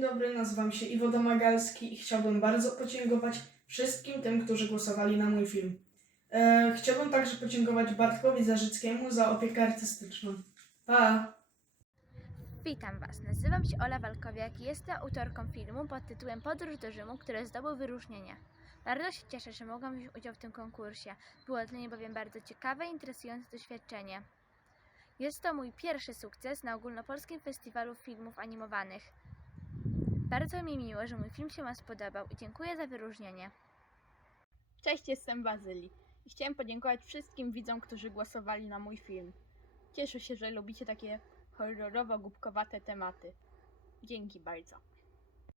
dobry, nazywam się Iwo Domagalski i chciałbym bardzo podziękować wszystkim tym, którzy głosowali na mój film. E, chciałbym także podziękować Bartkowi Zarzyckiemu za opiekę artystyczną. Pa! Witam Was, nazywam się Ola Walkowiak i jestem autorką filmu pod tytułem Podróż do Rzymu, który zdobył wyróżnienie. Bardzo się cieszę, że mogłam wziąć udział w tym konkursie. Było dla mnie bowiem bardzo ciekawe i interesujące doświadczenie. Jest to mój pierwszy sukces na ogólnopolskim festiwalu filmów animowanych. Bardzo mi miło, że mój film się Wam spodobał i dziękuję za wyróżnienie. Cześć, jestem Bazyli i chciałem podziękować wszystkim widzom, którzy głosowali na mój film. Cieszę się, że lubicie takie horrorowo-głupkowate tematy. Dzięki bardzo.